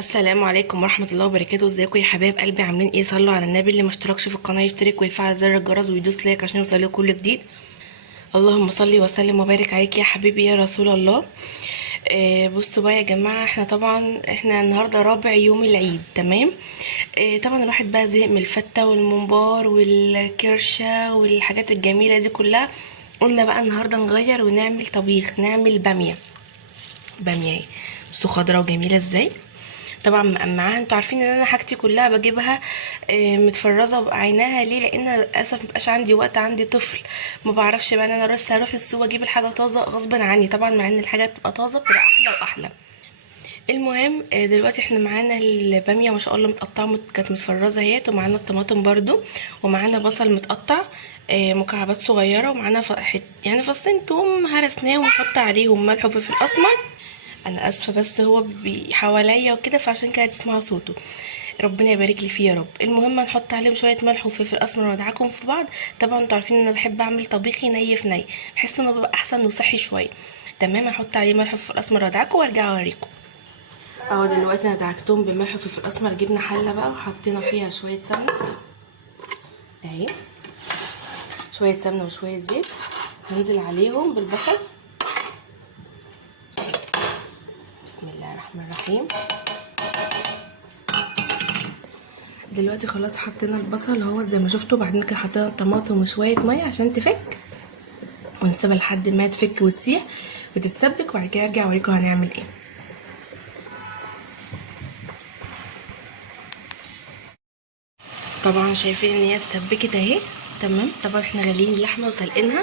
السلام عليكم ورحمة الله وبركاته. ازيكم يا حبايب قلبي؟ عاملين ايه؟ صلوا على النبي. اللي ما اشتركش في القناة يشترك ويفعل زر الجرس ويدوس لايك عشان يوصله كل جديد. اللهم صلي وسلم وبارك عليك يا حبيبي يا رسول الله. بصوا بقى يا جماعة، احنا النهاردة رابع يوم العيد، تمام. طبعا الواحد بقى زهق من الفتة والممبار والكرشة والحاجات الجميلة دي كلها. قلنا بقى النهاردة نغير ونعمل طبيخ، نعمل بامية اهي. بصوا خضرة وجميلة ازاي. طبعا مقمعاها، انتوا عارفين ان انا حاجتي كلها بجيبها متفرزه وبعيناها. ليه؟ لان للاسف مبقاش عندي وقت، عندي طفل ما بعرفش بقى ان انا بس هروح السوق اجيب الحاجه طازه غصبا عني، طبعا مع ان الحاجه تبقى طازه بتبقى احلى واحلى. المهم دلوقتي احنا معانا الباميه ما شاء الله متقطعه، كانت متفرزه اهيت، ومعانا الطماطم برضو، ومعانا بصل متقطع مكعبات صغيره، ومعانا يعني فصين توم هرسناه ونحط عليهم ملح وفلفل اسمر. انا اسفه بس هو حواليا وكده فعشان كده تسمعوا صوته، ربنا يبارك لي فيه يا رب. المهم نحط عليهم شويه ملح وفلفل اسمر وندعكم في بعض. طبعا انتوا عارفين ان انا بحب اعمل طبيخي ني في ني، بحس انه بيبقى احسن وصحي شويه. تمام، هحط عليه ملح وفلفل اسمر وادعكه وارجع اوريكم. اهو دلوقتي انا دعكتهم بملح وفلفل اسمر. جبنا حله بقى وحطينا فيها شويه سمنه اهي، شويه سمنه وشويه زيت. هنزل عليهم بالبصل. بسم الله الرحمن الرحيم. دلوقتي خلاص حطينا البصل اهو زي ما شفتوا، بعدين كده حطينا الطماطم وشويه ميه عشان تفك، ونسيبها لحد ما تفك وتسيح وتتسبك، وبعد كده ارجع اوريكم هنعمل ايه. طبعا شايفين ان هي اتسبكت اهي، تمام. طبعا احنا غاليين اللحمه وسلقينها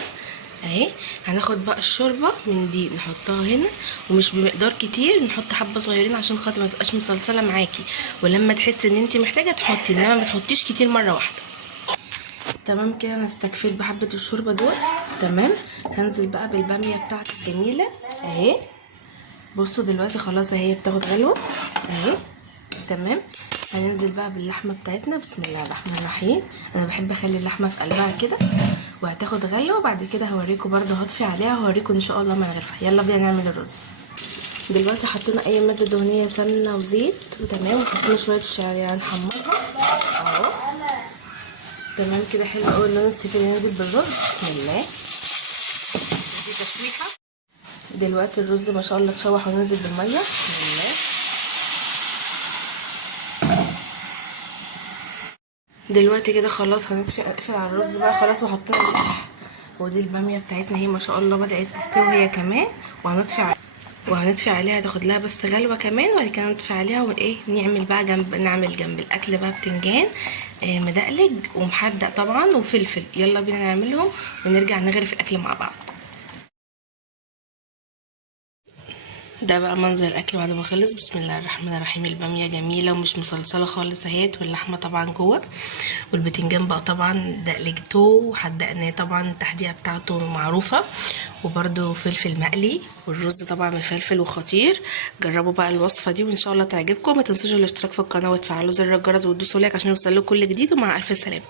اهي. هناخد بقى الشوربه من دي نحطها هنا، ومش بمقدار كتير، نحط حبه صغيرين عشان خاطر ما تبقاش مسلسله معاكي، ولما تحسي ان انت محتاجه تحطي، انما ما تحطيش كتير مره واحده. تمام كده، انا استكفيت بحبه الشوربه دول. تمام، هنزل بقى بالباميه بتاعتي الجميله اهي. بصوا دلوقتي خلاص اهي بتاخد غلوه اهي، تمام. هننزل بقى باللحمه بتاعتنا. بسم الله الرحمن الرحيم. انا بحب اخلي اللحمه في قلبها كده، وهتاخد غلوه، وبعد كده هوريكم برده، هطفي عليها وهوريكم ان شاء الله من غيرها. يلا بينا نعمل الرز. دلوقتي حطينا اي ماده دهنيه، سمنه وزيت وتمام، وحطينا شويه الشعريه هنحمرها اهو. تمام كده، حلو قوي. اللون السفير ينزل بالرز. بسم الله، دي تشويحه. دلوقتي الرز ما شاء الله اتشوح ونزل بالميه. بسم الله. دلوقتي كده خلاص هنقفل على الرز بقى خلاص، وحطينا الملح. ودي الباميه بتاعتنا هي ما شاء الله بدات تستوي هي كمان، وهنطفي عليها تاخد لها بس غلوه كمان، وبعد كده نطفي عليها وايه، نعمل جنب الاكل بقى بتنجان مدقلج ومحدق طبعا وفلفل. يلا بينا نعملهم ونرجع نغرف الاكل مع بعض. ده بقى منظر الاكل بعد ما خلص. بسم الله الرحمن الرحيم. الباميه جميله ومش مصلصله خالص اهيت، واللحمه طبعا جوه، والبتنجان بقى طبعا دقلجتوه وحدقناه، طبعا التحديقه بتاعته معروفه، وبرده فلفل مقلي، والرز طبعا مفلفل وخطير. جربوا بقى الوصفه دي وان شاء الله تعجبكم. ما تنسوش الاشتراك في القناه وتفعلوا زر الجرس وتدوسوا لايك عشان يوصلكوا كل جديد، ومع الف سلامه.